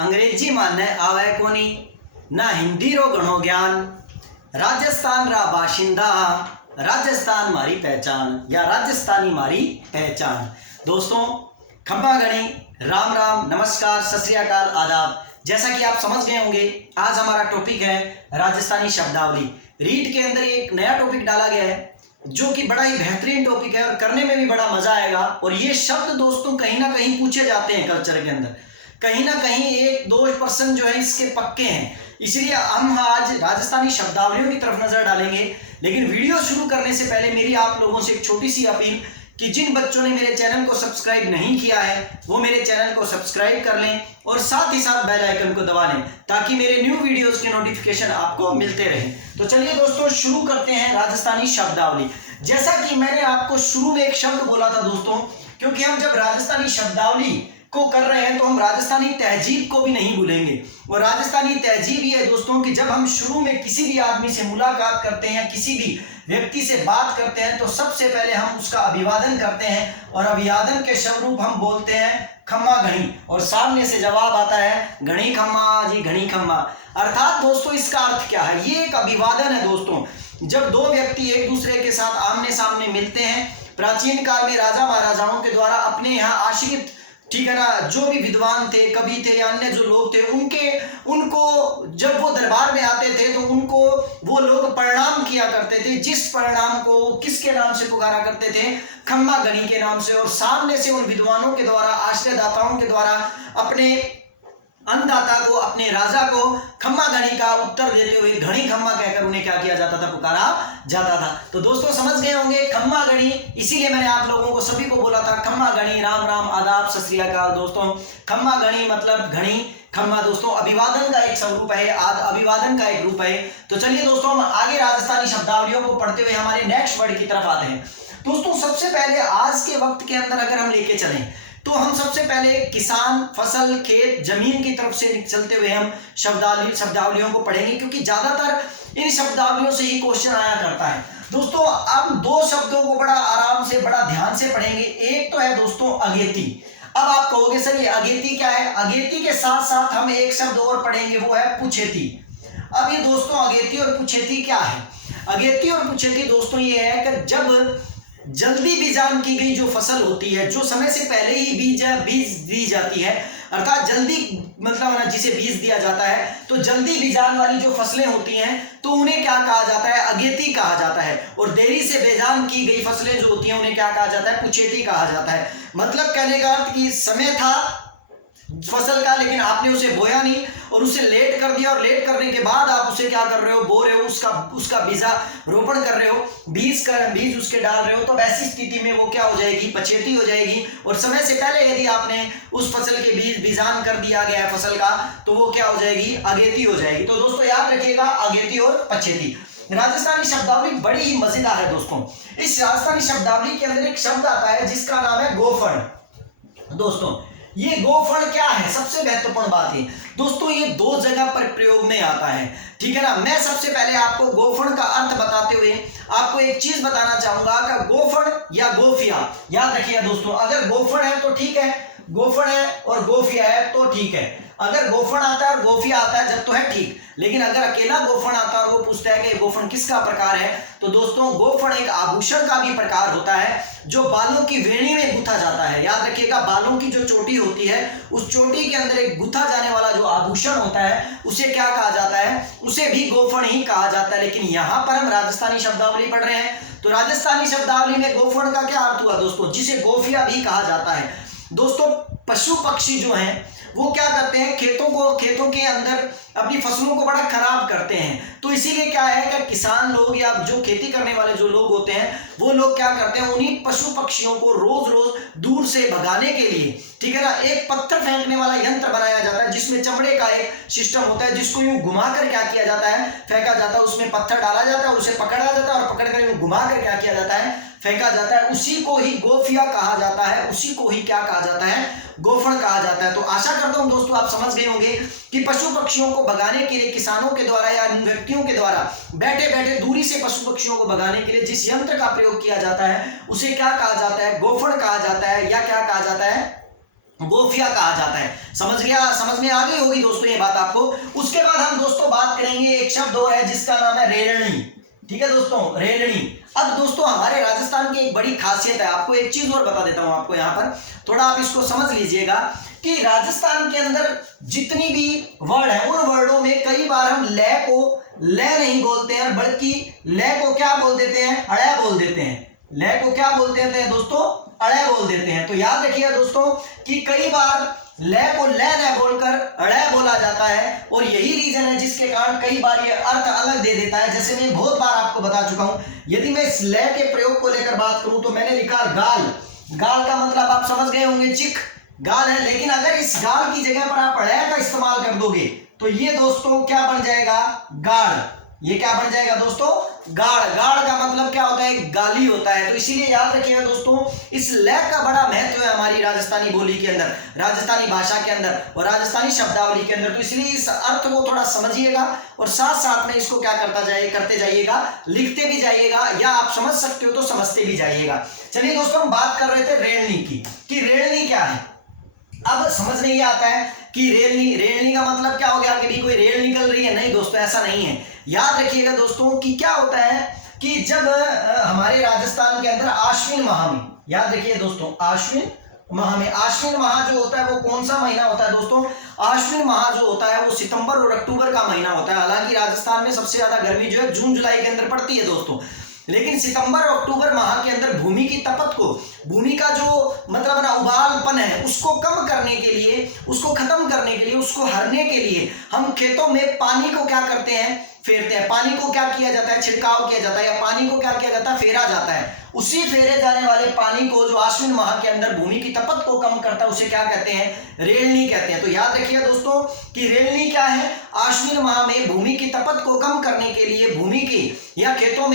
अंग्रेजी माने आवे कोनी, ना हिंदी रो घणो ज्ञान, राजस्थान रा बाशिंदा, राजस्थान मारी पहचान या राजस्थानी मारी पहचान। दोस्तों खम्बा गणी, राम राम, नमस्कार, सत श्री अकाल, आदाब। जैसा कि आप समझ गए होंगे, आज हमारा टॉपिक है राजस्थानी शब्दावली। रीड के अंदर एक नया टॉपिक डाला गया है जो कि बड़ा ही बेहतरीन टॉपिक है और करने में भी बड़ा मजा आएगा। और ये शब्द दोस्तों कहीं ना कहीं पूछे जाते हैं कल्चर के अंदर, कहीं ना कहीं 1-2% जो है इसके पक्के हैं। इसलिए हम आज राजस्थानी शब्दावलियों की तरफ नजर डालेंगे। लेकिन वीडियो शुरू करने से पहले मेरी आप लोगों से एक छोटी सी अपील कि जिन बच्चों ने मेरे चैनल को सब्सक्राइब नहीं किया है वो मेरे चैनल को सब्सक्राइब कर लें और साथ ही साथ बेल आइकन को दबा लें ताकि मेरे न्यू वीडियोस के नोटिफिकेशन आपको मिलते रहें। तो चलिए दोस्तों शुरू करते हैं राजस्थानी शब्दावली। जैसा कि मैंने आपको शुरू में एक शब्द बोला था दोस्तों, क्योंकि हम जब राजस्थानी शब्दावली को कर रहे हैं तो हम राजस्थानी तहजीब को भी नहीं भूलेंगे। और राजस्थानी तहजीब ये है दोस्तों कि जब हम शुरू में किसी भी आदमी से मुलाकात करते हैं, किसी भी व्यक्ति से बात करते हैं, तो सबसे पहले हम उसका अभिवादन करते हैं और अभिवादन के स्वरूप हम बोलते हैं खम्मा घणी, और सामने से जवाब आता है घणी खम्मा जी, घणी खम्मा। अर्थात दोस्तों इसका अर्थ क्या है? ये एक अभिवादन है दोस्तों। जब दो व्यक्ति एक दूसरे के साथ आमने सामने मिलते हैं, प्राचीन काल में राजा महाराजाओं के द्वारा अपने यहाँ आश्रित, ठीक है ना, जो भी विद्वान थे, कवि थे या अन्य जो लोग थे, उनको जब वो दरबार में आते थे तो उनको वो लोग प्रणाम किया करते थे। जिस प्रणाम को किसके नाम से पुकारा करते थे? खम्मा घणी के नाम से। और सामने से उन विद्वानों के द्वारा, आश्रयदाताओं के द्वारा अपने अन्नदाता को, अपने राजा को खम्मा घणी का उत्तर देते हुए घणी खम्मा कहकर उन्हें क्या किया जाता था? पुकारा जाता था। तो दोस्तों समझ गए होंगे खम्मा घणी, इसीलिए मैंने आप लोगों को सभी को बोला था खम्मा घणी, राम राम, आदाब, सत श्री अकाल। दोस्तों खम्मा घणी मतलब घणी खम्मा दोस्तों अभिवादन का एक स्वरूप है, अभिवादन का एक रूप है। तो चलिए दोस्तों हम आगे राजस्थानी शब्दावलियों को पढ़ते हुए हमारे नेक्स्ट वर्ड की तरफ आते हैं। दोस्तों सबसे पहले आज के वक्त के अंदर अगर हम लेके चलें तो हम सबसे पहले किसान, फसल, खेत, जमीन की तरफ से चलते हुए हम शब्दावलियों को पढ़ेंगे, क्योंकि ज्यादातर इन शब्दावलियों से ही क्वेश्चन आया करता है। दोस्तों हम दो शब्दों को बड़ा आराम से, बड़ा ध्यान से पढ़ेंगे। एक तो है दोस्तों अगेती। अब आप कहोगे सर ये अगेती क्या है? अगेती के साथ साथ हम एक शब्द और पढ़ेंगे, वो है पुछेती। अब ये दोस्तों अगेती और पुछेती क्या है? अगेती और पुछेती दोस्तों ये है कि जब जल्दी बीजान की गई जो फसल होती है, जो समय से पहले ही बीज दी जाती है, अर्थात जल्दी मतलब ना जिसे बीज दिया जाता है, तो जल्दी बीजान वाली जो फसलें होती हैं तो उन्हें क्या कहा जाता है? अगेती कहा जाता है। और देरी से बेजान की गई फसलें जो होती हैं उन्हें क्या कहा जाता है? पुछेती कहा जाता है। मतलब कहने का अर्थ कि समय था फसल का, लेकिन आपने उसे बोया नहीं और उसे लेट कर दिया, और लेट करने के बाद आप उसे क्या कर रहे हो? बो रहे हो, उसका बीजा रोपण कर रहे हो, बीज उसके डाल रहे हो। तो ऐसी स्थिति में वो क्या हो जाएगी? पछेती हो जाएगी। और समय से पहले यदि आपने उस फसल के बीजान कर दिया गया है फसल का, तो वो क्या हो जाएगी? अगेती हो जाएगी। तो दोस्तों याद रखिएगा अगेती और पछेती। राजस्थानी शब्दावली बड़ी ही मजेदार है दोस्तों। इस राजस्थानी शब्दावली के अंदर एक शब्द आता है जिसका नाम है गोफण। दोस्तों ये गोफण क्या है? सबसे महत्वपूर्ण बात है दोस्तों, ये दो जगह पर प्रयोग में आता है, ठीक है ना। मैं सबसे पहले आपको गोफण का अर्थ बताते हुए आपको एक चीज बताना चाहूंगा कि गोफण या गोफिया, याद रखिए दोस्तों, अगर गोफण है तो ठीक है, गोफण है और गोफिया है तो ठीक है। अगर गोफण आता है और गोफिया आता है जब तो है ठीक, लेकिन अगर अकेला गोफण आता है और वो पूछता है कि गोफण किसका प्रकार है, तो दोस्तों गोफण एक आभूषण का भी प्रकार होता है जो बालों की वेणी में गुथा जाता है। याद रखिएगा बालों की जो चोटी होती है उस चोटी के अंदर एक गुथा जाने वाला जो आभूषण होता है उसे क्या कहा जाता है? उसे भी गोफण ही कहा जाता है। लेकिन यहाँ पर हम राजस्थानी शब्दावली पढ़ रहे हैं तो राजस्थानी शब्दावली में गोफण का क्या अर्थ हुआ दोस्तों? जिसे गोफिया भी कहा जाता है। दोस्तों पशु पक्षी जो हैं वो क्या करते हैं? खेतों के अंदर अपनी फसलों को बड़ा खराब करते हैं। तो इसीलिए क्या है कि किसान लोग या जो खेती करने वाले जो लोग होते हैं वो लोग क्या करते हैं? उन्हीं पशु पक्षियों को रोज रोज दूर से भगाने के लिए, ठीक है ना, एक पत्थर फेंकने वाला यंत्र बनाया जाता है जिसमें चमड़े का एक सिस्टम होता है, जिसको यूं घुमाकर क्या किया जाता है? फेंका जाता है। उसमें पत्थर डाला जाता है और उसे पकड़ा जाता है और पकड़कर यूं घुमाकर क्या किया जाता है? फेंका जाता है। उसी को ही गोफिया कहा जाता है, उसी को ही क्या कहा जाता है? गोफण कहा जाता है। तो आशा करता हूं दोस्तों आप समझ गए होंगे कि पशु पक्षियों को भगाने के लिए किसानों के द्वारा या व्यक्तियों के द्वारा बैठे बैठे दूरी से पशु पक्षियों को भगाने के लिए जिस यंत्र का प्रयोग किया जाता है उसे क्या कहा जाता है? गोफण कहा जाता है या क्या कहा जाता है? गोफिया कहा जाता है। समझ में आ गई होगी दोस्तों ये बात आपको। उसके बाद हम दोस्तों बात करेंगे, एक शब्द और है जिसका नाम है रेलनी। ठीक है दोस्तों, रेलनी। अब दोस्तों हमारे राजस्थान की एक बड़ी खासियत है, आपको एक चीज और बता देता हूं आपको, यहाँ पर थोड़ा आप इसको समझ लीजिएगा कि राजस्थान के अंदर जितनी भी वर्ड है उन वर्डों में कई बार हम ले को ले नहीं बोलते हैं, बल्कि ले को क्या बोल देते हैं, अड़े बोल देते हैं। ले को क्या बोल देते हैं दोस्तों, अड़े बोल देते हैं। तो याद रखिएगा दोस्तों कि कई बार ले को ले न बोलकर अड़े बोला जाता है, और यही रीजन है जिसके कारण कई बार ये अर्थ अलग दे देता है। जैसे मैं बहुत बार आपको बता चुका हूं, यदि मैं इस ले के प्रयोग को लेकर बात करूं तो मैंने लिखा गाल। गाल का मतलब आप समझ गए होंगे, चिक, गाल है। लेकिन अगर इस गाल की जगह पर आप अड़े का इस्तेमाल कर दोगे तो ये दोस्तों क्या बन जाएगा, गाड़। ये क्या बन जाएगा दोस्तों, गाड़। गाड़ का मतलब क्या होता है, गाली होता है। तो इसीलिए याद रखिएगा दोस्तों, इस ले का बड़ा महत्व है हमारी राजस्थानी बोली के अंदर, राजस्थानी भाषा के अंदर और राजस्थानी शब्दावली के अंदर। तो इसलिए इस अर्थ को थोड़ा समझिएगा और साथ साथ में इसको क्या करते जाइएगा, लिखते भी जाइएगा, या आप समझ सकते हो तो समझते भी जाइएगा। चलिए दोस्तों, हम बात कर रहे थे रेलनी की, कि रेलनी क्या है। अब समझ नहीं आता है कि रेलनी का मतलब क्या हो गया कि भी कोई रेल निकल रही है, नहीं दोस्तों, ऐसा नहीं है। याद रखिएगा दोस्तों कि क्या होता है कि जब हमारे राजस्थान के अंदर आश्विन माह में, याद रखिए दोस्तों, आश्विन माह में, आश्विन माह जो होता है वो कौन सा महीना होता है दोस्तों, आश्विन माह जो होता है वो सितंबर और अक्टूबर का महीना होता है। हालांकि राजस्थान में सबसे ज्यादा गर्मी जो है जून जुलाई के अंदर पड़ती है दोस्तों, लेकिन सितंबर और अक्टूबर माह के अंदर भूमि की तपत को, भूमि का जो मतलब ना उबालपन है उसको कम करने के लिए, उसको खत्म करने के लिए, उसको हरने के लिए हम खेतों में पानी को क्या करते हैं, फेरते हैं। पानी को क्या किया जाता है, छिड़काव किया जाता है, या पानी को क्या किया जाता है, फेरा जाता है। उसी फेरे जाने वाले पानी को जो आश्विन माह के अंदर भूमि की तपत को कम करता है उसे क्या कहते हैं, रेलनी कहते हैं। तो याद रखिए दोस्तों कि रेलनी क्या है, आश्विन माह में भूमि की तपत को कम करने के लिए, भूमि की या खेतों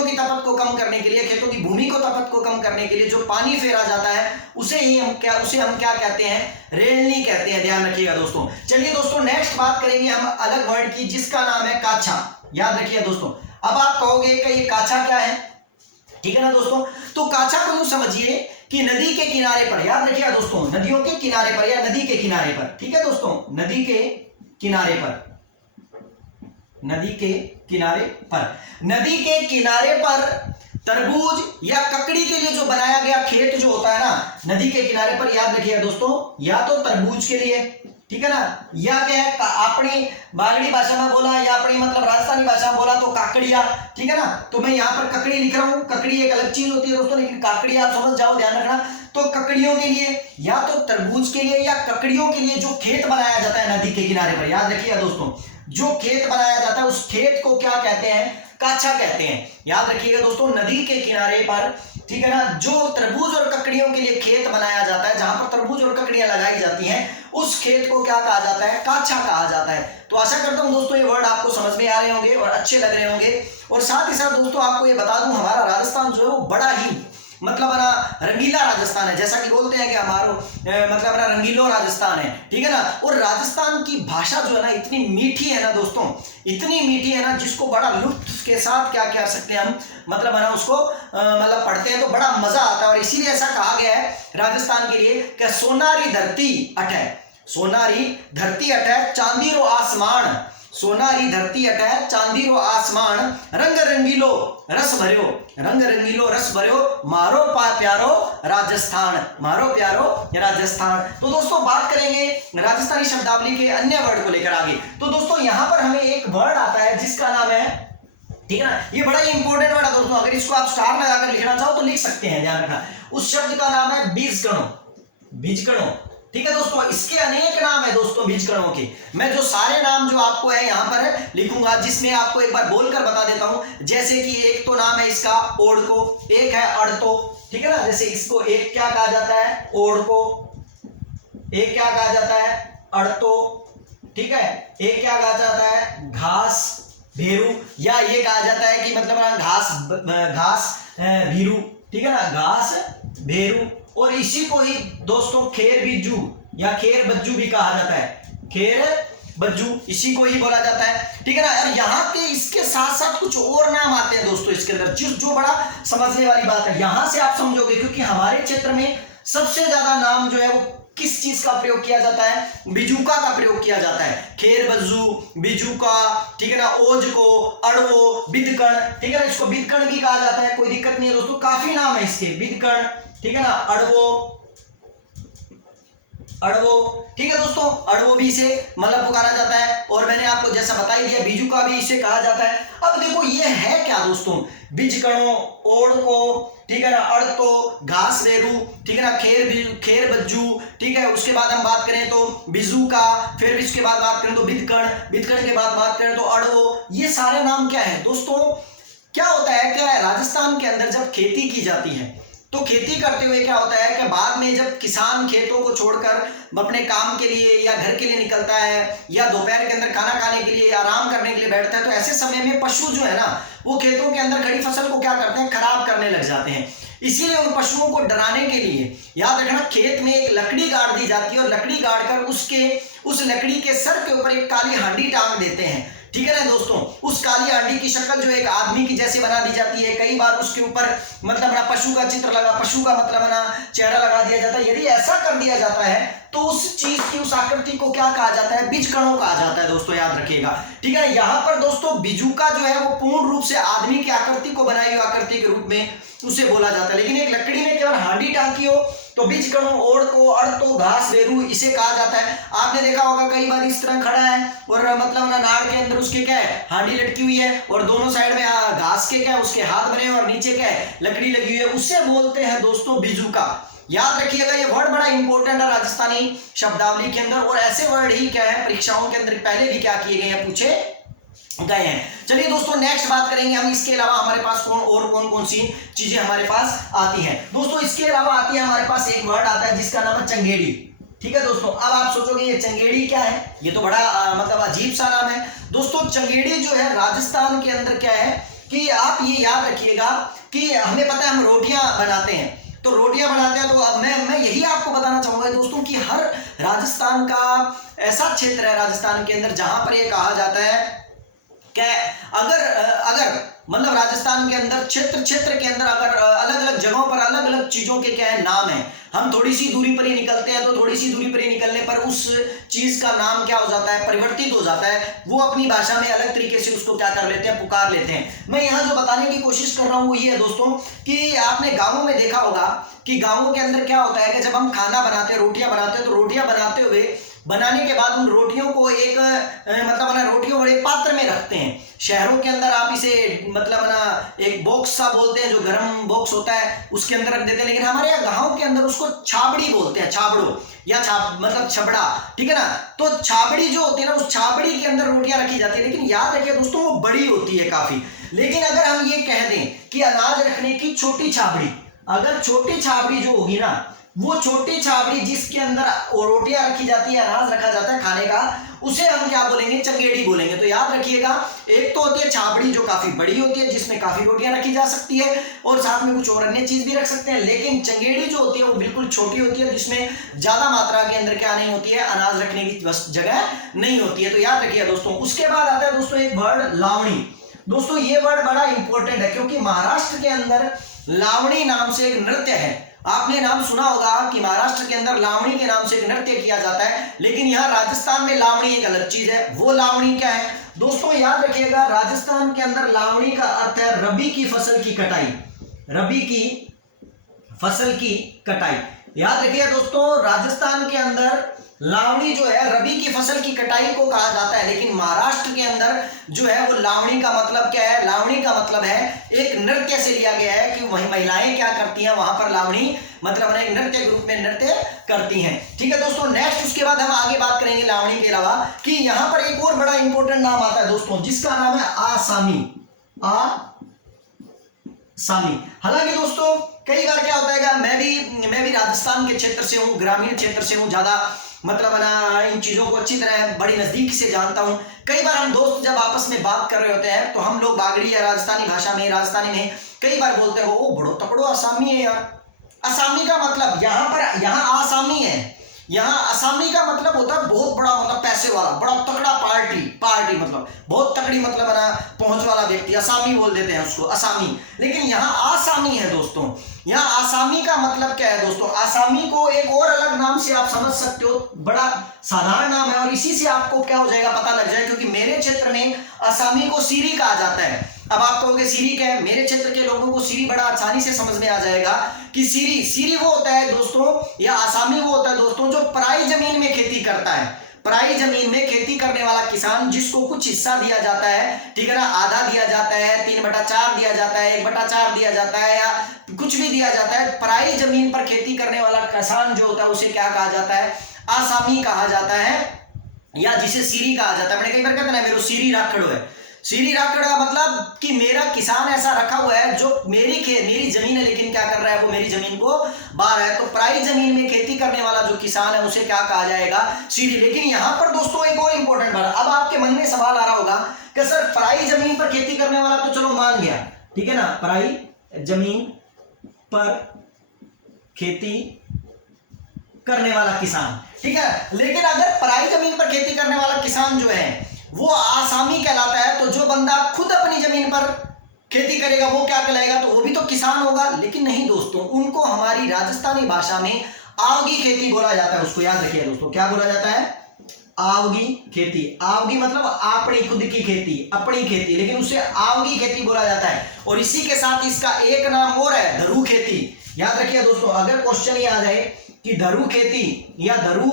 की तपत को कम करने के लिए, खेतों की भूमि को तपत को कम करने के लिए जो पानी फेरा जाता है उसे हम क्या कहते हैं, रेलनी कहते हैं। ध्यान रखिएगा दोस्तों। चलिए दोस्तों, नेक्स्ट बात करेंगे हम अलग वर्ड की जिसका नाम है काछा। याद रखिए दोस्तों। अब आप कहोगे कि ये काछा क्या है, ठीक है ना दोस्तों। तो काछा को यूं समझिए कि नदी के किनारे पर, याद रखिएगा दोस्तों, नदियों के किनारे पर या नदी के किनारे पर, ठीक है दोस्तों, नदी के किनारे पर, नदी के किनारे पर, नदी के किनारे पर तरबूज या ककड़ी के लिए जो बनाया गया खेत जो होता है ना नदी के किनारे पर, याद रखिएगा दोस्तों, या तो तरबूज के लिए, ठीक है ना, या क्या है अपनी बागड़ी भाषा में बोला या अपनी मतलब राजस्थानी भाषा में बोला तो काकड़िया, ठीक है ना। तो मैं यहाँ पर ककड़ी लिख रहा हूँ, ककड़ी एक अलग चीज होती है दोस्तों, लेकिन काकड़ी आप समझ जाओ, ध्यान रखना। तो ककड़ियों के लिए या तो तरबूज के लिए या ककड़ियों के लिए जो खेत बनाया जाता है नदी के किनारे पर, याद रखिएगा दोस्तों, जो खेत बनाया जाता है उस खेत को क्या कहते हैं, काछा कहते हैं। याद रखिएगा दोस्तों, नदी के किनारे पर, ठीक है ना, जो तरबूज और ककड़ियों के लिए खेत बनाया जाता है, जहां पर तरबूज और ककड़ियां लगाई जाती हैं, उस खेत को क्या कहा जाता है, काछा कहा जाता है। तो आशा करता हूं दोस्तों ये वर्ड आपको समझ में आ रहे होंगे और अच्छे लग रहे होंगे। और साथ ही साथ दोस्तों आपको ये बता दूं, हमारा राजस्थान जो है वो बड़ा ही मतलब ना रंगीला राजस्थान है, जैसा कि बोलते हैं कि हमारा मतलब ना रंगीलो राजस्थान है, ठीक है ना। और राजस्थान की भाषा जो है ना इतनी मीठी है ना दोस्तों, इतनी मीठी है ना, जिसको बड़ा लुत्फ के साथ क्या कह सकते हैं हम, मतलब है ना उसको मतलब पढ़ते हैं तो बड़ा मजा आता है। और इसीलिए ऐसा कहा गया है राजस्थान के लिए कि सोनारी धरती अठे, सोनारी धरती अठे चांदी रो आसमान, सोनारी धरती अठे चांदी रो आसमान, रंग रंगीलो रस भर्यो, रंग रंगीलो रस भर्यो मारो प्यारो राजस्थान, मारो प्यारो राजस्थान। तो दोस्तों बात करेंगे राजस्थानी शब्दावली के अन्य वर्ड को लेकर आगे। तो दोस्तों यहां पर हमें एक वर्ड आता है जिसका नाम है, ठीक है ना, ये बड़ा ही इंपॉर्टेंट वर्ड है दोस्तों, अगर इसको आप स्टार लगाकर लिखना चाहो तो लिख सकते हैं, ध्यान रखना। उस शब्द का नाम है बीजगणों, बीजगणों, ठीक है दोस्तों। इसके अनेक नाम है दोस्तों बीजगणों के। मैं जो सारे नाम जो आपको है यहाँ पर लिखूंगा, जिसमें आपको एक बार बोलकर बता देता हूं। जैसे कि एक तो नाम है इसका ओढ़को, एक है अड़तो, ठीक है ना। जैसे इसको एक क्या कहा जाता है, ओढ़को, एक क्या कहा जाता है, अड़तो, ठीक है। एक क्या कहा जाता है, घास भेरू, या ये कहा जाता है कि मतलब घास भीरू, ठीक है ना, घास भेरू। और इसी को ही दोस्तों खेर बिज्जू या खेर बज्जू भी कहा जाता है, खेर बज्जू, इसी को ही बोला जाता है, ठीक है ना। और यहाँ के इसके साथ साथ कुछ और नाम आते हैं दोस्तों इसके अंदर, जो बड़ा समझने वाली बात है। यहां से आप समझोगे, क्योंकि हमारे क्षेत्र में सबसे ज्यादा नाम जो है वो किस चीज का प्रयोग किया जाता है? बिजुका का प्रयोग किया जाता है। खेर बज्जू, बिजुका, ठीक है ना, ओज को, अड़वो, बिदकण, ठीक है ना, इसको बिदकण भी कहा जाता है, कोई दिक्कत नहीं है दोस्तों, काफी नाम है इसके, बिदकण, ठीक है ना, अड़वो, अड़वो, ठीक है दोस्तों, अड़वो भी इसे मतलब पुकारा जाता है। और मैंने आपको जैसा बता ही दिया बिजुका भी इसे कहा जाता है। अब देखो ये है क्या दोस्तों, बिजकणों, ओड़ को, ठीक है ना, अड़तो, घास वेरू, ठीक है ना, खेर बज्जू, ठीक है। उसके बाद हम बात करें तो बिजू का, फिर इसके बाद बात करें तो बिदकण, बिदकण के बाद बात करें तो अड़वो। ये सारे नाम क्या है दोस्तों? क्या होता है, क्या है, राजस्थान के अंदर जब खेती की जाती है तो खेती करते हुए क्या होता है कि बाद में जब किसान खेतों को छोड़कर अपने काम के लिए या घर के लिए निकलता है या दोपहर के अंदर खाना खाने के लिए, आराम करने के लिए बैठता है, तो ऐसे समय में पशु जो है ना वो खेतों के अंदर खड़ी फसल को क्या करते हैं, खराब करने लग जाते हैं। इसीलिए उन पशुओं को डराने के लिए याद रखना, खेत में एक लकड़ी गाड़ दी जाती है और लकड़ी गाड़ कर उस लकड़ी के सर के ऊपर एक काली हांडी टांग देते हैं, ठीक है ना दोस्तों। उस काली हांडी की शक्ल जो एक आदमी की जैसे बना दी जाती है, कई बार उसके ऊपर मतलब ना पशु का चित्र लगा, पशु का मतलब ना चेहरा लगा दिया जाता है। यदि ऐसा कर दिया जाता है तो उस चीज की, उस आकृति को क्या कहा जाता है, बिजकणों कहा जाता है दोस्तों, याद रखिएगा, ठीक है। यहाँ पर दोस्तों बिजुका जो है वो पूर्ण रूप से आदमी की आकृति को बनाई हुई आकृति के रूप में उसे बोला जाता है। लेकिन एक लकड़ी में केवल हांडी टांकी हो तो बिजकणों, ओड़ को, अड़तो, घास वेरू इसे कहा जाता है। आपने देखा होगा कई बार इस तरह खड़ा है और मतलब ना नाड़ के अंदर उसके क्या है, हांडी लटकी हुई है और दोनों साइड में घास के क्या है उसके हाथ बने और नीचे क्या है, लकड़ी लगी हुई है, उससे बोलते हैं दोस्तों बिजुका। याद रखिएगा ये वर्ड बड़ा इंपॉर्टेंट है राजस्थानी शब्दावली के अंदर, और ऐसे वर्ड ही क्या है परीक्षाओं के अंदर पहले भी क्या किए गए हैं, पूछे गए हैं। चलिए दोस्तों नेक्स्ट बात करेंगे हम, इसके अलावा हमारे पास कौन कौन सी चीजें हमारे पास आती हैं दोस्तों। इसके अलावा आती है हमारे पास एक वर्ड आता है जिसका नाम है चंगेड़ी, ठीक है दोस्तों। अब आप सोचोगे ये चंगेड़ी क्या है, ये तो बड़ा मतलब अजीब सा नाम है दोस्तों। चंगेड़ी जो है राजस्थान के अंदर क्या है कि आप ये याद रखिएगा कि हमें पता है हम रोटियां बनाते हैं, तो रोटियां बनाते हैं, तो अब मैं यही आपको बताना चाहूंगा दोस्तों कि हर राजस्थान का ऐसा क्षेत्र है राजस्थान के अंदर जहां पर यह कहा जाता है क्या, अगर मतलब राजस्थान के अंदर क्षेत्र के अंदर अगर अलग अलग जगहों पर अलग अलग चीजों के क्या है नाम है, हम थोड़ी सी दूरी पर ही निकलते हैं तो थोड़ी सी दूरी पर ही निकलने पर उस चीज का नाम क्या हो जाता है, परिवर्तित हो जाता है, वो अपनी भाषा में अलग तरीके से उसको क्या कर लेते हैं, पुकार लेते हैं। मैं यहाँ जो बताने की कोशिश कर रहा हूँ वो ये है दोस्तों कि आपने गाँवों में देखा होगा कि गाँवों के अंदर क्या होता है कि जब हम खाना बनाते हैं, रोटियां बनाते हैं, तो रोटियां बनाते हुए बनाने के बाद उन रोटियों को एक मतलब ना रोटियों को एक पात्र में रखते हैं। शहरों के अंदर आप इसे मतलब ना एक बॉक्स सा बोलते हैं, जो गर्म बॉक्स होता है उसके अंदर रख देते हैं, लेकिन हमारे यहाँ गाँव के अंदर उसको छाबड़ी बोलते हैं, छाबड़ो या मतलब छबड़ा, ठीक है ना। तो छाबड़ी जो होती है ना, उस छाबड़ी के अंदर रोटियां रखी जाती है, लेकिन याद रखिए दोस्तों वो बड़ी होती है काफी। लेकिन अगर हम ये कह दें कि अनाज रखने की छोटी छाबड़ी, अगर छोटी छाबड़ी जो होगी ना, वो छोटी छाबड़ी जिसके अंदर रोटियां रखी जाती है, अनाज रखा जाता है खाने का, उसे हम क्या बोलेंगे, चंगेड़ी बोलेंगे। तो याद रखिएगा एक तो होती है छाबड़ी जो काफी बड़ी होती है जिसमें काफी रोटियां रखी जा सकती है और साथ में कुछ और अन्य चीज भी रख सकते हैं, लेकिन चंगेड़ी जो होती है वो बिल्कुल छोटी होती है जिसमें ज्यादा मात्रा के अंदर क्या नहीं होती है, अनाज रखने की बस जगह नहीं होती है। तो याद रखिए दोस्तों। उसके बाद आता है दोस्तों एक वर्ड लावणी। दोस्तों ये वर्ड बड़ा इंपॉर्टेंट है क्योंकि महाराष्ट्र के अंदर लावणी नाम से एक नृत्य है। आपने नाम सुना होगा कि महाराष्ट्र के अंदर लावणी के नाम से एक नृत्य किया जाता है, लेकिन यहाँ राजस्थान में लावणी एक अलग चीज है। वो लावणी क्या है दोस्तों, याद रखिएगा, राजस्थान के अंदर लावणी का अर्थ है रबी की फसल की कटाई, रबी की फसल की कटाई। याद रखिएगा दोस्तों, राजस्थान के अंदर लावणी जो है रबी की फसल की कटाई को कहा जाता है, लेकिन महाराष्ट्र के अंदर जो है वो लावणी का मतलब क्या है, लावणी का मतलब है एक नृत्य से लिया गया है कि वही महिलाएं क्या करती हैं वहां पर लावणी मतलब एक नृत्य के रूप में नृत्य करती हैं। ठीक है दोस्तों। नेक्स्ट उसके बाद हम आगे बात करेंगे लावणी के अलावा कि यहाँ पर एक और बड़ा इंपॉर्टेंट नाम आता है दोस्तों जिसका नाम है आसामी। आसामी। हालांकि दोस्तों कई बार क्या होता है, मैं भी राजस्थान के क्षेत्र से हूँ, ग्रामीण क्षेत्र से हूँ, ज्यादा मतलब ना इन चीजों को अच्छी तरह बड़ी नजदीक से जानता हूँ। कई बार हम दोस्त जब आपस में बात कर रहे होते हैं तो हम लोग बागड़ी या राजस्थानी भाषा में, राजस्थानी में कई बार बोलते हैं वो बड़ो तकड़ो आसामी है यार। आसामी का मतलब यहाँ आसामी है, यहाँ आसामी का मतलब होता है बहुत बड़ा, मतलब पैसे वाला, बड़ा तकड़ा पार्टी मतलब बहुत तकड़ी मतलब ना पहुंच वाला व्यक्ति, आसामी बोल देते हैं उसको, आसामी। लेकिन यहाँ आसामी है दोस्तों। यहाँ आसामी का मतलब क्या है दोस्तों? आसामी को एक और अलग नाम से आप समझ सकते हो, बड़ा साधारण नाम है और इसी से आपको क्या हो जाएगा, पता लग जाएगा। क्योंकि मेरे क्षेत्र में आसामी को सीरी कहा जाता है। अब आप कहोगे सीरी क्या है? मेरे क्षेत्र के लोगों को सीरी बड़ा आसानी से समझ में आ जाएगा कि सीरी वो होता है दोस्तों, या आसामी वो होता है दोस्तों जो पराई जमीन में खेती करता है। पराई जमीन में खेती करने वाला किसान, जिसको कुछ हिस्सा दिया जाता है, ठीक है ना, आधा दिया जाता है, 3/4 दिया जाता है, 1/4 दिया जाता है, या कुछ भी दिया जाता है। पराई जमीन पर खेती करने वाला किसान जो होता है उसे क्या कहा जाता है? आसामी कहा जाता है, या जिसे सीरी कहा जाता है। मैंने कई बार कहते ना मेरे सीरी राखड़ो है। सीरी राखड़ का मतलब कि मेरा किसान ऐसा रखा हुआ है जो मेरी जमीन है, लेकिन क्या कर रहा है, वो मेरी जमीन को बाहर रहा है। तो पराई जमीन में खेती करने वाला जो किसान है उसे क्या कहा जाएगा? सीरी। लेकिन यहां पर दोस्तों एक और इंपॉर्टेंट बात, अब आपके मन में सवाल आ रहा होगा कि सर पराई जमीन पर खेती करने वाला तो चलो मान गया, ठीक है ना, पराई जमीन पर खेती करने वाला किसान, ठीक है, लेकिन अगर पराई जमीन पर खेती करने वाला किसान जो है वो आसामी कहलाता है, तो जो बंदा खुद अपनी जमीन पर खेती करेगा वो क्या कहलाएगा? तो वो भी तो किसान होगा। लेकिन नहीं दोस्तों, उनको हमारी राजस्थानी भाषा में आवगी खेती बोला जाता है। उसको याद रखिए दोस्तों, क्या बोला जाता है? आवगी खेती। आवगी मतलब अपनी खुद की खेती, अपनी खेती, लेकिन उसे आवगी खेती बोला जाता है। और इसी के साथ इसका एक नाम और है, धरू खेती। याद रखिए दोस्तों, अगर क्वेश्चन ये आ जाए कि धरू खेती या धरू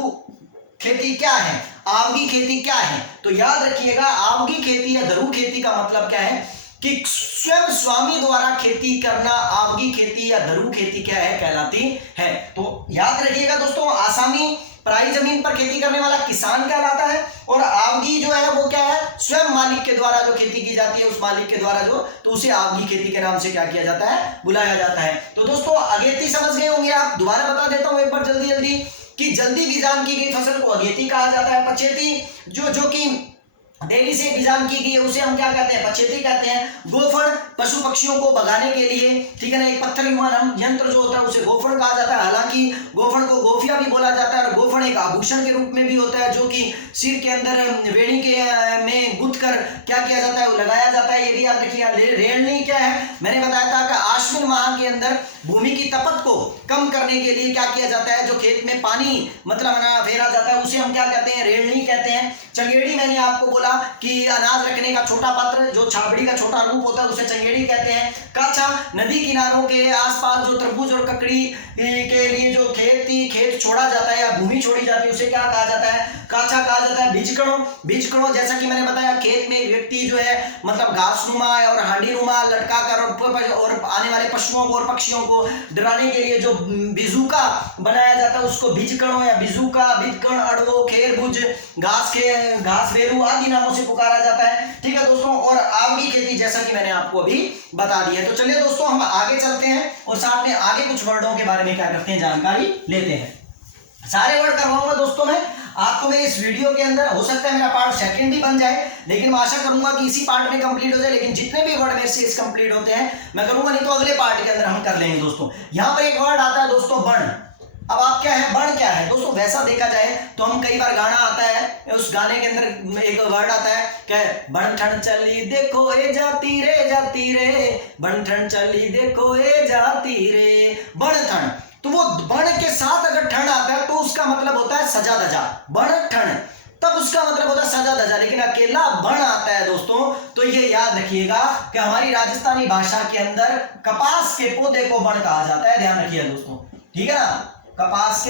खेती क्या है, आवगी खेती क्या है, तो याद रखिएगा आवगी खेती या धरू खेती का मतलब क्या है कि स्वयं स्वामी द्वारा खेती करना आवगी खेती या धरू खेती क्या है, कहलाती है। तो याद रखिएगा दोस्तों, आसामी पराई जमीन पर खेती करने वाला किसान कहलाता है, और आवगी जो है वो क्या है, स्वयं मालिक के द्वारा जो खेती की जाती है, उस मालिक के द्वारा जो, तो उसे आवगी खेती के नाम से क्या किया जाता है, बुलाया जाता है। तो दोस्तों अगेती समझ गए होंगे आप, दोबारा बता देता हूं एक बार जल्दी जल्दी कि जल्दी बीजान की गई फसल को अगेती कहा जाता है। पछेती जो कि देरी से बीजान की गई है उसे हम क्या कहते हैं, पछेती कहते हैं। गोफड़ पशु पक्षियों को भगाने के लिए, ठीक है ना, एक पत्थर विमान यंत्र जो होता है उसे गोफड़ कहा जाता है। हालांकि गोफड़ को गोफिया भी बोला जाता है, और गोफड़ एक आभूषण के रूप में भी होता है जो कि सिर के अंदर वेणी के में गुथ कर क्या किया जाता है, वो लगाया जाता है। ये भी याद रखिएगा। रेड़नी क्या है, मैंने बताया था कि आश्विन माह के अंदर भूमि की तपत को कम करने के लिए क्या किया जाता है, जो खेत में पानी मतलब फेरा जाता है उसे हम क्या कहते हैं, रेड़नी कहते हैं। चंगेड़ी मैंने आपको बोला कि अनाज रखने का छोटा पात्र, जो छाबड़ी का छोटा रूप होता है उसे चंगेड़ी कहते हैं। काछा नदी किनारों के आसपास जो तरबूज और ककड़ी के लिए जो खेत छोड़ा जाता है या भूमि छोड़ी जाती है उसे क्या कहा जाता है, काछा कहा जाता है। बीजकणों जैसा कि मैंने बताया, खेत में एक व्यक्ति जो है मतलब घासनुमा और हांडीनुमा लटका कर और आने वाले पशुओं को और पक्षियों को डराने के लिए जो बिजूका बनाया जाता है उसको बीजकणों या बिजूका, बिजकण, अड़वो, खेरबुज, घास वेरू आदि नामों से पुकारा जाता है। ठीक है दोस्तों, और आवगी खेती जैसा कि मैंने आपको अभी बता दिया है। तो चलिए दोस्तों हम आगे चलते हैं और साथ में आगे कुछ वर्डों के बारे में क्या करते हैं, जानकारी लेते हैं। सारे वर्ड करवाऊंगा दोस्तों मैं आपको, मैं इस वीडियो के अंदर, हो सकता है मेरा पार्ट सेकंड भी बन जाए, लेकिन मैं आशा करूंगा कि इसी पार्ट में कंप्लीट हो जाए। लेकिन जितने भी वर्ड मेरे से इस कंप्लीट होते हैं मैं करूंगा, नहीं तो अगले पार्ट के अंदर हम कर लेंगे दोस्तों। यहाँ पर एक वर्ड आता है दोस्तों बण। अब आप क्या है, बण क्या है दोस्तों? वैसा देखा जाए तो हम कई बार गाना आता है, उस गाने के अंदर एक वर्ड आता है क्या, बण ठण चली देखो ए जाती रे, बण ठण चली देखो ए जाती रे, बण ठण। तो वो बण के साथ अगर ठण आता है तो उसका मतलब होता है सजा धजा, बण ठण, तब उसका मतलब होता है सजा धजा। लेकिन अकेला बण आता है दोस्तों तो ये याद रखिएगा कि हमारी राजस्थानी भाषा के अंदर कपास के पौधे को बण कहा जाता है। ध्यान रखिए दोस्तों, ठीक है ना, कपास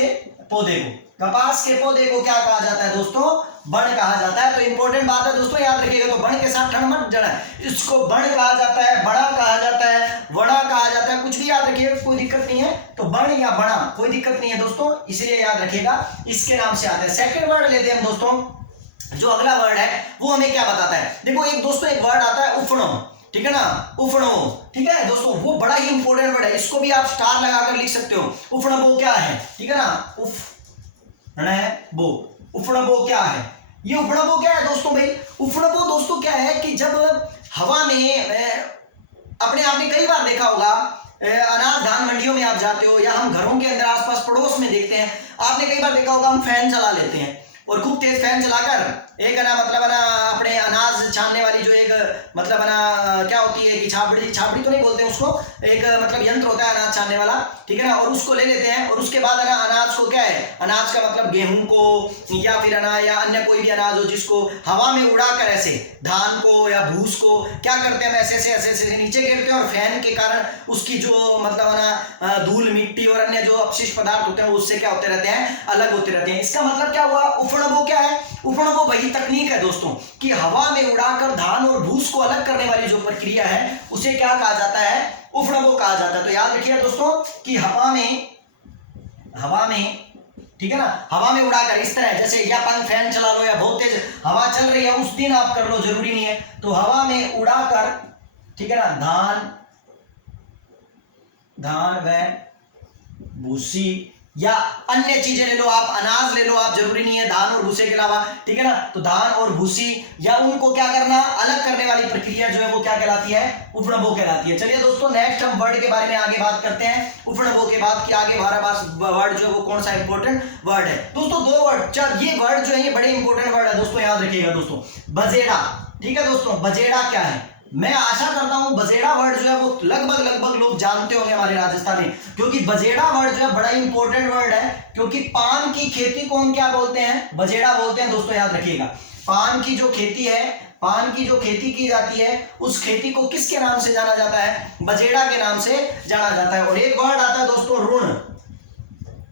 के पौधे को क्या कहा जाता है दोस्तों, बण कहा जाता है। तो इंपॉर्टेंट बात है दोस्तों, याद रखिएगा। तो बण के साथ ठण मत जड़ा, इसको बण कहा जाता है, बड़ा कहा जाता है, वड़ा कहा जाता है, कुछ भी याद रखिएगा, कोई दिक्कत नहीं है। तो बण या बड़ा कोई दिक्कत नहीं है दोस्तों, इसलिए याद रखिएगा इसके नाम से आता है। सेकंड वर्ड लेते हैं हम दोस्तों, जो अगला वर्ड है वो हमें क्या बताता है। देखो एक दोस्तों एक वर्ड आता है उफणो, ठीक है ना, उफणो, ठीक है दोस्तों, वो बड़ा ही इंपॉर्टेंट वर्ड है, इसको भी आप स्टार लगाकर लिख सकते हो। उफणबो क्या है, ठीक है ना, उफणबो क्या है, ये उफणबो क्या है दोस्तों भाई, उफणबो दोस्तों क्या है कि जब हवा में अपने आपने कई बार देखा होगा, अनाज धान मंडियों में आप जाते हो या हम घरों के अंदर आसपास पड़ोस में देखते हैं, आपने कई बार देखा होगा हम फैन चला लेते हैं और खूब तेज फैन चलाकर एक ना मतलब ना अपने अनाज अनाज छानने वाली जो एक मतलब है ना क्या होती है कि छाबड़ी, छाबड़ी तो नहीं बोलते हैं उसको, एक मतलब यंत्र होता है अनाज छानने वाला, ठीक है ना, और उसको ले लेते हैं और उसके बाद है ना अनाज को क्या है, अनाज का मतलब गेहूं को या फिर अनाज या अन्य कोई भी अनाज हो जिसको हवा में उड़ाकर ऐसे धान को या भूस को क्या करते हैं, ऐसे ऐसे नीचे गिरते हैं और फैन के कारण उसकी जो मतलब है ना धूल मिट्टी और अन्य जो अपशिष्ट पदार्थ होते हैं उससे क्या होते रहते हैं, अलग होते रहते हैं। इसका मतलब क्या हुआ, उफणबो क्या है, उफणबो वही तकनीक है दोस्तों कि हवा में उड़ाकर धान और भूस को अलग करने वाली जो प्रक्रिया है उसे क्या कहा जाता है, उफणबो कहा जाता है। तो याद रखिए दोस्तों कि हवा में ठीक है ना, हवा में उड़ाकर इस तरह जैसे या फैन चला लो या बहुत तेज हवा चल रही है उस दिन आप कर लो, जरूरी नहीं है, तो हवा में उड़ाकर ठीक है ना धान व भूसी या अन्य चीजें ले लो आप, अनाज ले लो आप, जरूरी नहीं है धान और भूसे के अलावा, ठीक है ना, तो धान और भूसी या उनको क्या करना, अलग करने वाली प्रक्रिया जो है वो क्या कहलाती है, उफणबो कहलाती है। चलिए दोस्तों नेक्स्ट हम वर्ड के बारे में आगे बात करते हैं, उफणबो के बाद कि आगे हमारा पास वर्ड जो है वो कौन सा इंपॉर्टेंट वर्ड है। दोस्तों दो वर्ड, ये वर्ड जो है ये बड़े इंपॉर्टेंट वर्ड है दोस्तों, याद रखिएगा दोस्तों। बजेड़ा, ठीक है दोस्तों, बजेड़ा क्या है, मैं आशा करता हूं बजेड़ा वर्ड जो है वो लगभग लोग जानते होंगे हमारे राजस्थान में, क्योंकि बजेड़ा वर्ड जो है बड़ा इंपॉर्टेंट वर्ड है, क्योंकि पान की खेती को हम क्या बोलते हैं, बजेड़ा बोलते हैं दोस्तों, याद रखिएगा। पान की जो खेती है, पान की जो खेती की जाती है उस खेती को किसके नाम से जाना जाता है, बजेड़ा के नाम से जाना जाता है। और एक वर्ड आता है दोस्तों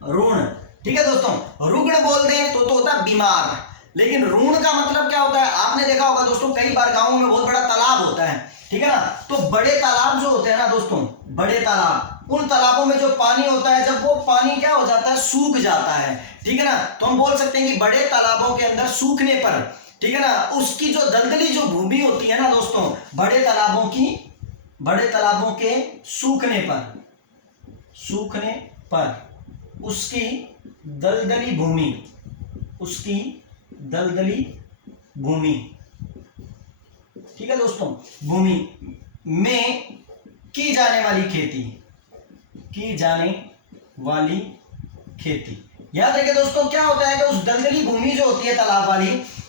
ऋण, ठीक है दोस्तों, रुग्ण बोलते हैं तो होता है बीमार, लेकिन ऋण का मतलब क्या होता है, आपने देखा होगा दोस्तों कई बार गांवों में बहुत बड़ा तालाब होता है, ठीक है ना, तो बड़े तालाब जो होते हैं ना दोस्तों, बड़े तालाब, उन तालाबों में जो पानी होता है जब वो पानी क्या हो जाता है, सूख जाता है, ठीक है ना, तो हम बोल सकते हैं कि बड़े तालाबों के अंदर सूखने पर, ठीक है ना, उसकी जो दलदली जो भूमि होती है ना दोस्तों, बड़े तालाबों के सूखने पर उसकी दलदली भूमि, ठीक है दोस्तों, भूमि में की जाने वाली खेती, याद रखिए दोस्तों क्या होता है कि उस दलदली भूमि जो होती है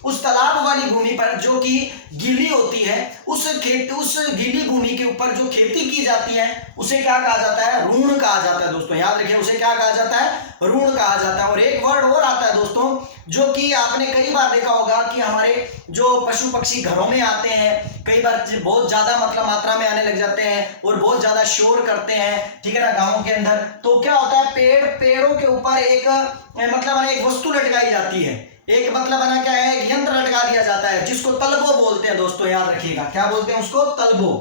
उस तालाब वाली भूमि पर जो कि गीली होती है, उस गीली भूमि के ऊपर जो खेती की जाती है उसे क्या कहा जाता है, ऋण कहा जाता है दोस्तों, याद रखिए उसे क्या कहा जाता है, ऋण कहा जाता है। और एक वर्ड और आता है दोस्तों जो कि आपने कई बार देखा होगा कि हमारे जो पशु पक्षी घरों में आते हैं, कई बार बहुत ज्यादा मतलब मात्रा में आने लग जाते हैं और बहुत ज्यादा शोर करते हैं, ठीक है ना, गाँव के अंदर, तो क्या होता है, पेड़ों के ऊपर एक मतलब एक वस्तु लटकाई जाती है, एक मतलब है ना क्या है, एक यंत्र लटका दिया जाता है जिसको तलबो बोलते हैं दोस्तों, याद रखिएगा, क्या बोलते हैं उसको, तलबो,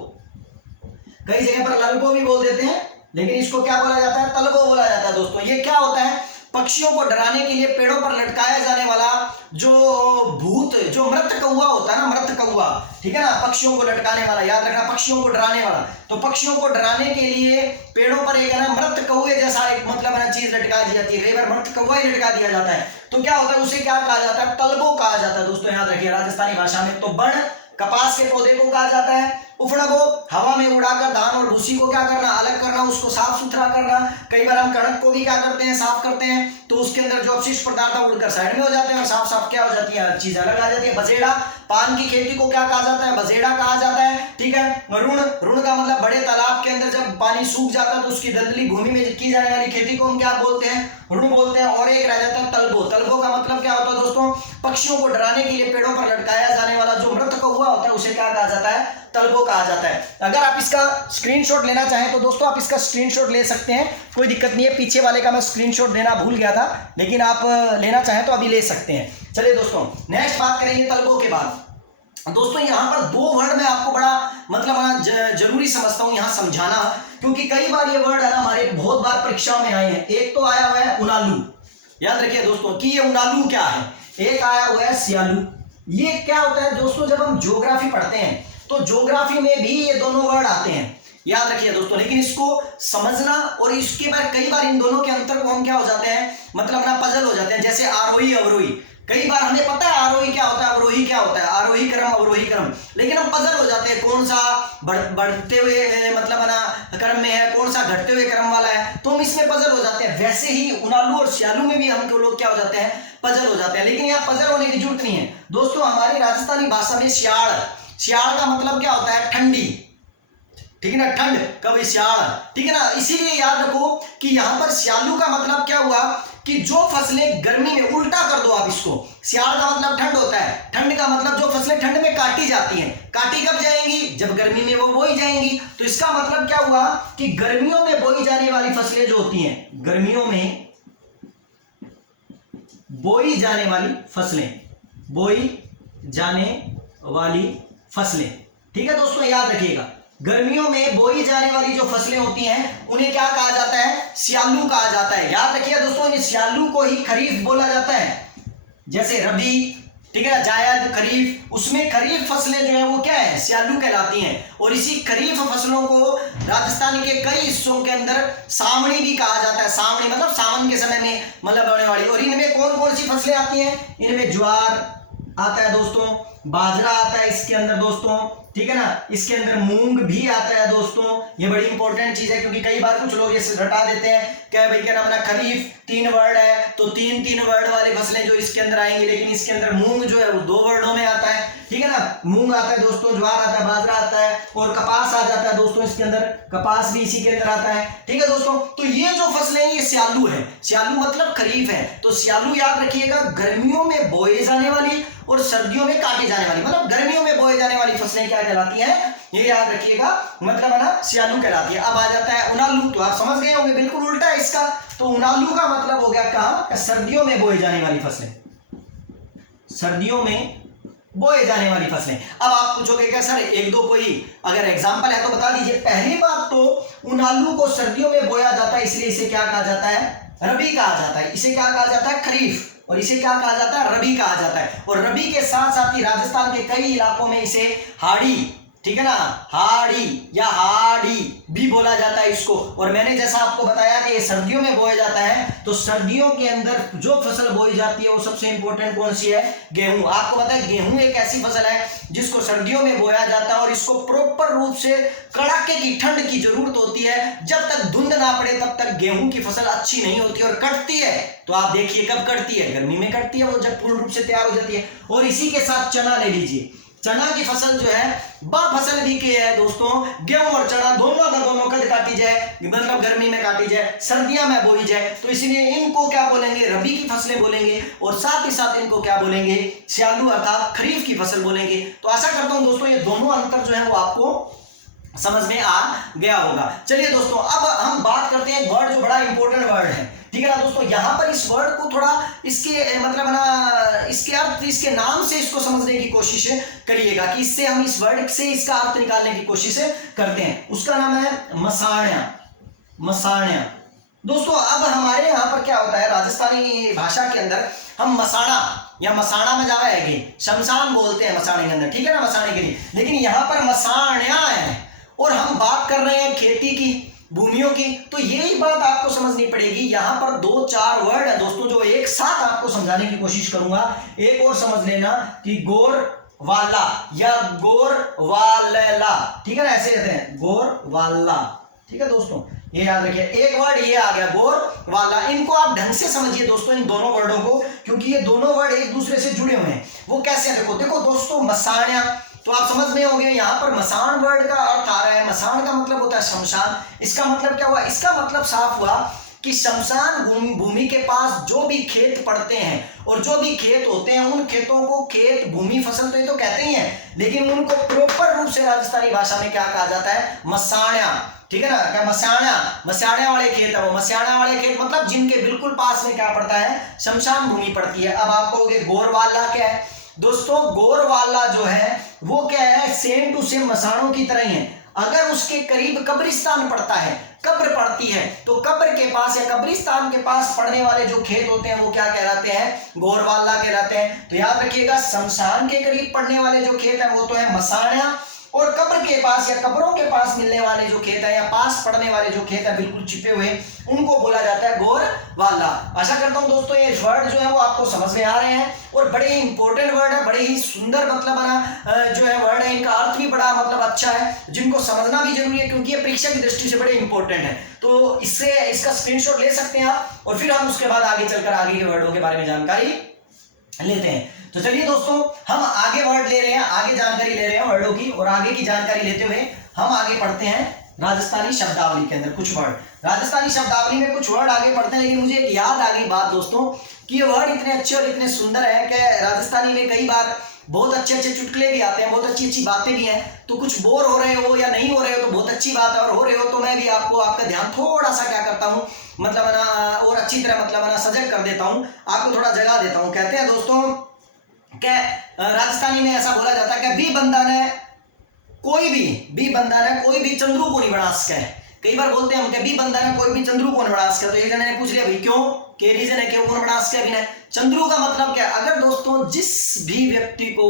कई जगह पर ललबो भी बोल देते हैं, लेकिन इसको क्या बोला जाता है, तलबो बोला जाता है दोस्तों। ये क्या होता है, पक्षियों को डराने के लिए पेड़ों पर लटकाया जाने वाला जो मृत कौवा होता है ना, मृत कौवा, ठीक है ना, पक्षियों को लटकाने वाला, याद रखना, पक्षियों को डराने वाला, तो पक्षियों को डराने के लिए पेड़ों पर एक है ना मृत कौवे जैसा एक मतलब है ना चीज लटका दी जाती है, कई बार मृत कौवा ही लटका दिया जाता है, तो क्या होता है उसे क्या कहा जाता है, तलबो कहा जाता है दोस्तों, याद रखिए राजस्थानी भाषा में। तो बण कपास के पौधे को कहा जाता है, उफणबो हवा में उड़ाकर धान और भूसी को क्या करना, अलग करना, उसको साफ सुथरा करना, कई बार हम कणक को भी क्या करते हैं, साफ करते हैं, तो उसके अंदर जो अपशिष्ट पदार्थ उड़कर साइड में हो जाते हैं और साफ क्या हो जाती है, चीज अलग आ जाती है। बजेड़ा, पान की खेती को क्या कहा जाता है, बजेड़ा कहा जाता है, ठीक है। ऋण का मतलब बड़े तालाब के अंदर जब पानी सूख जाता है तो उसकी दलदली भूमि में की जाने वाली खेती को हम क्या बोलते हैं, ऋण बोलते हैं। और एक रह जाता है तलबो, तलबो का मतलब क्या होता है दोस्तों, पक्षियों को डराने के लिए पेड़ों पर लटकाया जाने वाला जो मृत कौवा होता है उसे क्या कहा जाता है, तलबो कहा जाता है। अगर आप इसका स्क्रीनशॉट लेना चाहें तो दोस्तों आप इसका स्क्रीनशॉट ले सकते हैं, कोई दिक्कत नहीं है, पीछे वाले का मैं स्क्रीनशॉट देना भूल गया था, लेकिन आप लेना चाहें तो अभी ले सकते हैं। चलिए दोस्तों नेक्स्ट बात करेंगे तलबो के बाद। दोस्तों यहाँ पर दो वर्ड में आपको बड़ा मतलब जरूरी समझता हूँ यहाँ समझाना, क्योंकि कई बार ये वर्ड है ना हमारे बहुत बार परीक्षाओं में आए हैं। एक तो आया हुआ है उनालू, याद रखिए दोस्तों कि ये उनालू क्या है। एक आया हुआ है सियालू। ये क्या होता है दोस्तों, जब हम ज्योग्राफी पढ़ते हैं तो ज्योग्राफी में भी ये दोनों वर्ड आते हैं, याद रखिए दोस्तों। लेकिन इसको समझना और इसके बाद कई बार इन दोनों के अंतर को हम क्या हो जाते हैं, मतलब ना पजल हो जाते हैं। जैसे आरोही अवरोही, कई बार हमें पता है आरोही क्या होता है, अवरोही क्या होता है। आरोही क्रम अवरोही क्रम, लेकिन हम पजल हो जाते हैं कौन सा बढ़ते हुए मतलब है ना क्रम में है, कौन सा घटते हुए क्रम वाला है, तो हम इसमें पजल हो जाते हैं। वैसे ही उनालू और श्यालू में भी हम लोग क्या हो जाते हैं, पजल हो जाते हैं। लेकिन यहाँ पजल होने की जरूरत नहीं है दोस्तों। हमारी राजस्थानी भाषा में श्याल का मतलब क्या होता है, ठंडी, ठीक है ना, ठंड कभी श्याल, ठीक है ना। इसीलिए याद रखो कि यहाँ पर श्यालू का मतलब क्या हुआ कि जो फसलें गर्मी में, उल्टा कर दो आप इसको, श्याल का मतलब ठंड होता है, ठंड का मतलब जो फसलें ठंड में काटी जाती हैं, काटी कब जाएंगी, जब गर्मी में वो बोई जाएंगी। तो इसका मतलब क्या हुआ कि गर्मियों में बोई जाने वाली फसलें जो होती हैं, गर्मियों में बोई जाने वाली फसलें, बोई जाने वाली फसलें, ठीक है दोस्तों, याद रखिएगा। गर्मियों में बोई जाने वाली जो फसलें होती हैं उन्हें क्या कहा जाता है, श्यालू कहा जाता है। याद रखिए दोस्तों, इन्हें श्यालू को ही खरीफ बोला जाता है। जैसे रबी, ठीक है, जायद, खरीफ, उसमें खरीफ फसलें जो है वो क्या है, श्यालू कहलाती हैं। और इसी खरीफ फसलों को राजस्थान के कई हिस्सों के अंदर सावणी भी कहा जाता है। सावणी मतलब सावन के समय में मतलब होने वाली। और इनमें कौन कौन सी फसलें आती हैं, इनमें ज्वार आता है दोस्तों, बाजरा आता है इसके अंदर दोस्तों, ठीक है ना, इसके अंदर मूंग भी आता है दोस्तों। ये बड़ी इंपॉर्टेंट चीज है, क्योंकि कई बार कुछ लोग इसे रटा देते हैं, क्या भाई क्या नाम है, खरीफ 3 वर्ड है तो 3 वर्ड वाली फसलें जो इसके अंदर आएंगी, लेकिन इसके अंदर मूंग जो है वो 2 वर्डों में आता है, ठीक है ना। मूंग आता है दोस्तों, ज्वार आता है, बाजरा आता है, और कपास आ जाता है दोस्तों इसके अंदर, कपास भी इसी के अंदर आता है, ठीक है दोस्तों। तो ये जो फसलें हैं ये श्यालू है, श्यालू मतलब खरीफ है। तो श्यालू याद रखिएगा, गर्मियों में बोए जाने वाली और सर्दियों में काटी जाने वाली, मतलब गर्मियों में बोए जाने वाली फसलें क्या कहलाती हैं, ये याद रखिएगा, मतलब है ना श्यालू कहलाती है। अब आ जाता है उनालू, तो आप समझ गए होंगे, बिल्कुल उल्टा है इसका। तो उनालू का मतलब हो गया कहां, सर्दियों में बोए जाने वाली फसलें, सर्दियों में बोए जाने वाली फसलें। अब आप पूछोगे क्या सर एक दो कोई अगर एग्जांपल है तो बता दीजिए। पहली बात तो उनालू को सर्दियों में बोया जाता है, इसलिए इसे क्या कहा जाता है, रबी कहा जाता है। इसे क्या कहा जाता है, खरीफ, और इसे क्या कहा जाता है, रबी कहा जाता है। और रबी के साथ साथ ही राजस्थान के कई इलाकों में इसे हाड़ी, ठीक है ना, हाड़ी या हाड़ी भी बोला जाता है इसको। और मैंने जैसा आपको बताया कि ये सर्दियों में बोया जाता है, तो सर्दियों के अंदर जो फसल बोई जाती है वो सबसे इंपॉर्टेंट कौन सी है, गेहूं। आपको पता है गेहूं एक ऐसी फसल है जिसको सर्दियों में बोया जाता है, और इसको प्रॉपर रूप से कड़ाके की ठंड की जरूरत होती है। जब तक धुंध ना पड़े तब तक गेहूं की फसल अच्छी नहीं होती और कटती है। तो आप देखिए कब कटती है, गर्मी में कटती है वो, जब पूर्ण रूप से तैयार हो जाती है। और इसी के साथ चना ले लीजिए, चना की फसल जो है वह फसल भी के है दोस्तों, गेहूं और चना दोनों का दोनों कद काटी जाए, मतलब गर्मी में काटी जाए, सर्दियों में बोई जाए, तो इसलिए इनको क्या बोलेंगे, रबी की फसलें बोलेंगे। और साथ ही साथ इनको क्या बोलेंगे, श्यालू अर्थात खरीफ की फसल बोलेंगे। तो आशा करता हूं दोस्तों ये दोनों अंतर जो है वो आपको समझ में आ गया होगा। चलिए दोस्तों अब हम बात करते हैं वर्ड जो बड़ा इंपॉर्टेंट वर्ड है, ठीक है ना दोस्तों। यहां पर इस वर्ड को थोड़ा इसके मतलब ना इसके अर्थ, इसके नाम से इसको समझने की कोशिश करिएगा कि इससे हम इस वर्ड से इसका अर्थ निकालने की कोशिश करते हैं। उसका नाम है मसाण्या, मसाण्या दोस्तों। अब हमारे यहाँ पर क्या होता है, राजस्थानी भाषा के अंदर हम मसाणा या मसाणा में जाएंगे, शमशान बोलते हैं मसाणे के अंदर, ठीक है ना, मसाणे के लिए। लेकिन यहाँ पर मसाण्या है और हम बात कर रहे हैं खेती की, भूमियों की। तो यही बात आपको समझनी पड़ेगी। यहां पर 2-4 वर्ड है दोस्तों जो एक साथ आपको समझाने की कोशिश करूंगा। एक और समझ लेना कि गोर वाला या गोर वालेला, ठीक है ना, ऐसे कहते हैं गोर वाला, ठीक है दोस्तों, ये याद रखिए। एक वर्ड ये आ गया गोर वाला, इनको आप ढंग से समझिए दोस्तों इन दोनों वर्डों को, क्योंकि ये दोनों वर्ड एक दूसरे से जुड़े हुए हैं। वो कैसे है, देखो दोस्तों, मसाण्या तो आप समझ में होंगे, यहाँ पर मसान वर्ड का अर्थ आ रहा है, मसान का मतलब होता है शमशान। इसका मतलब क्या हुआ, इसका मतलब साफ हुआ कि शमशान भूमि के पास जो भी खेत पड़ते हैं और जो भी खेत होते हैं उन खेतों को खेत भूमि फसल तो ये तो कहते ही हैं, लेकिन उनको प्रॉपर रूप से राजस्थानी भाषा में क्या कहा जाता है, मसाण्या, ठीक है ना। क्या मसाण्या वाले खेत है वो, मसाण्या वाले खेत मतलब जिनके बिल्कुल पास में क्या पड़ता है, शमशान भूमि पड़ती है। अब आप कहोगे गोरवाला क्या है दोस्तों, गोरवाला जो है वो क्या है, सेम टू सेम मसाणों की तरह ही है। अगर उसके करीब कब्रिस्तान पड़ता है, कब्र पड़ती है, तो कब्र के पास या कब्रिस्तान के पास पड़ने वाले जो खेत होते हैं वो क्या कहलाते हैं, गोरवाला कहलाते हैं। तो याद रखिएगा, शमशान के करीब पड़ने वाले जो खेत है वो तो है मसाण्या, और कब्र के पास या कब्रों के पास मिलने वाले जो खेत है या पास पड़ने वाले जो खेत है बिल्कुल छिपे हुए, उनको बोला जाता है गोरवाला। आशा करता हूं दोस्तों ये वर्ड जो है वो आपको समझ में आ रहे हैं और बड़े इंपॉर्टेंट वर्ड है, बड़े ही सुंदर मतलब ना जो है वर्ड है, इनका अर्थ भी बड़ा मतलब अच्छा है, जिनको समझना भी जरूरी है क्योंकि ये परीक्षा की दृष्टि से बड़े इंपॉर्टेंट है। तो इससे इसका स्क्रीनशॉट ले सकते हैं आप, और फिर हम उसके बाद आगे चलकर आगे के वर्डों के बारे में जानकारी लेते हैं। तो चलिए दोस्तों, हम आगे वर्ड ले रहे हैं, आगे जानकारी ले रहे हैं वर्डों की, और आगे की जानकारी लेते हुए हम आगे पढ़ते हैं राजस्थानी शब्दावली के अंदर कुछ वर्ड। राजस्थानी शब्दावली में कुछ वर्ड आगे पढ़ते हैं, लेकिन मुझे एक याद आ गई बात दोस्तों कि ये वर्ड इतने अच्छे और इतने सुंदर है कि राजस्थानी में कई बार बहुत अच्छे अच्छे चुटकुले भी आते हैं, बहुत अच्छी अच्छी बातें भी हैं। तो कुछ बोर हो रहे हो या नहीं हो रहे हो तो बहुत अच्छी बात है, और हो रहे हो तो मैं भी आपको आपका ध्यान थोड़ा सा क्या करता हूँ मतलब ना और अच्छी तरह मतलब ना सजग कर देता हूँ, आपको थोड़ा जगा देता हूँ। कहते हैं दोस्तों क्या राजस्थानी में ऐसा बोला जाता है कि बी बंदा ने कोई भी चंद्रू को नहीं बना सके। कई बार बोलते हैं हम कि बी बंदा ने कोई भी चंद्रू को नहीं बना सके। तो एक जने ने पूछ लिया भाई क्यों, के रीजन है क्यों कौन बना सके अभी ने चंद्रू का मतलब क्या। अगर दोस्तों जिस भी व्यक्ति को,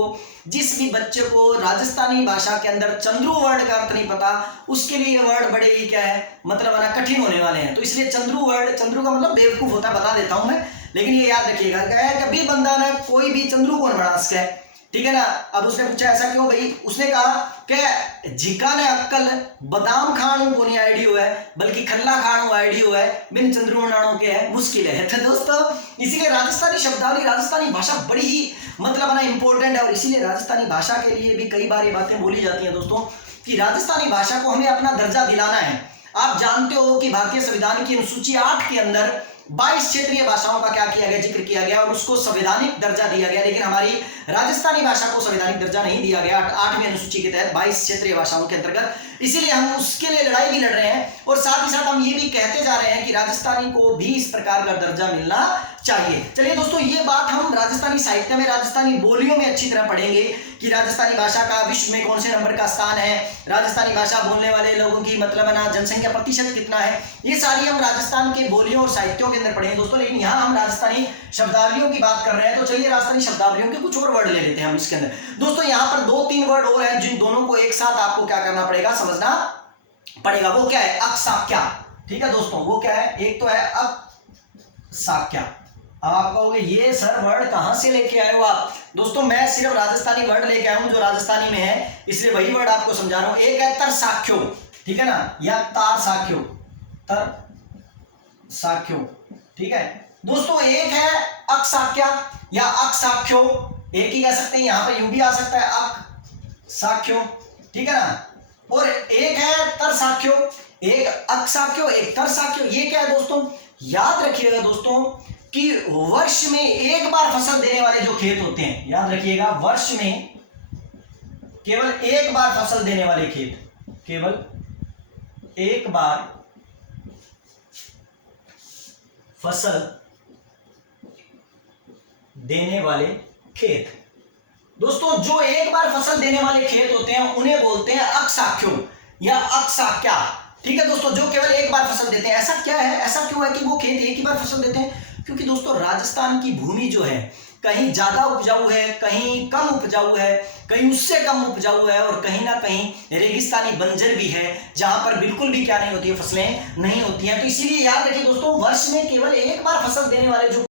जिस भी बच्चे को राजस्थानी भाषा के अंदर चंद्रू वर्ड का अर्थ नहीं पता, उसके लिए वर्ड बड़े ही क्या है मतलब ना कठिन होने वाले हैं। तो इसलिए चंद्रू वर्ड, चंद्रू का मतलब बेवकूफ होता है, बता देता हूं मैं, लेकिन ये याद रखिएगा क्या है कि बी बंदा ने कोई भी चंद्रू को नहीं बना सके, ठीक है ना। अब उसने पूछा ऐसा क्यों भाई, उसने कहा कि झिका ने अक्कल बादाम खाणू को नहीं आइडियो है बल्कि खल्ला खाणू आइडियो है, बिन चंद्रू बनाणों के है मुश्किल है। तो दोस्तों इसीलिए राजस्थानी शब्दावली, राजस्थानी भाषा बड़ी ही मतलब ना इंपॉर्टेंट है, और इसीलिए राजस्थानी भाषा के लिए भी कई बार ये बातें बोली जाती हैं दोस्तों कि राजस्थानी भाषा को हमें अपना दर्जा दिलाना है। आप जानते हो कि भारतीय संविधान की अनुसूची 8 के अंदर 22 क्षेत्रीय भाषाओं का क्या किया गया, जिक्र किया गया और उसको संवैधानिक दर्जा दिया गया, लेकिन हमारी राजस्थानी भाषा को संवैधानिक दर्जा नहीं दिया गया 8वीं अनुसूची के तहत 22 क्षेत्रीय भाषाओं के अंतर्गत। इसीलिए हम उसके लिए लड़ाई भी लड़ रहे हैं, और साथ ही साथ हम ये भी कहते जा रहे हैं कि राजस्थानी को भी इस प्रकार का दर्जा मिलना चाहिए। चलिए दोस्तों, ये बात हम राजस्थानी साहित्य में, राजस्थानी बोलियों में अच्छी तरह पढ़ेंगे कि राजस्थानी भाषा का विश्व में कौन से नंबर का स्थान है, राजस्थानी भाषा बोलने वाले लोगों की मतलब ना जनसंख्या प्रतिशत कितना है, ये सारी हम राजस्थान के बोलियों और साहित्यों के अंदर पढ़ेंगे दोस्तों। लेकिन यहाँ हम राजस्थानी शब्दावलियों की बात कर रहे हैं, तो चलिए राजस्थानी शब्दावलियों के कुछ और वर्ड ले लेते हैं हम इसके अंदर। दोस्तों यहाँ पर 2-3 वर्ड और हैं जिन दोनों को एक साथ आपको क्या करना पड़ेगा, समझना पड़ेगा। वो क्या है, अकसाक्या। ठीक है दोस्तों, वो क्या है, एक तो है अकसाक्या। अब आप कहोगे ये सर वर्ड कहां से लेके आए हो आप। दोस्तों मैं सिर्फ राजस्थानी वर्ड लेके आया हूं जो राजस्थानी में है, इसलिए वही वर्ड आपको समझा रहा हूं। एक है तरसाक्यो, ठीक है ना, या तारसाक्यो, तरसाक्यो, ठीक है दोस्तों। एक है अकसाक्या या अकसाक्यो, एक ही कह सकते हैं, यहां पर यूं भी आ सकता है अकसाक्यो, ठीक है ना। और एक है तरसाक्यो, एक अकसाक्यो एक तरसाक्यो। ये क्या है दोस्तों, याद रखिएगा दोस्तों कि वर्ष में एक बार फसल देने वाले जो खेत होते हैं, याद रखिएगा वर्ष में केवल एक बार फसल देने वाले खेत, केवल एक बार फसल देने वाले खेत। दोस्तों जो एक बार फसल देने वाले खेत होते हैं उन्हें बोलते हैं अकसाक्यो या अकसाक्या, ठीक है दोस्तों, जो केवल एक बार फसल देते हैं। ऐसा क्या है, ऐसा क्यों है कि वो खेत एक ही बार फसल देते हैं, क्योंकि दोस्तों राजस्थान की भूमि जो है कहीं ज्यादा उपजाऊ है, कहीं कम उपजाऊ है, कहीं उससे कम उपजाऊ है, और कहीं ना कहीं रेगिस्तानी बंजर भी है जहां पर बिल्कुल भी क्या नहीं होती है, फसलें नहीं होती हैं। तो इसीलिए याद रखिए दोस्तों, वर्ष में केवल एक बार फसल देने वाले जो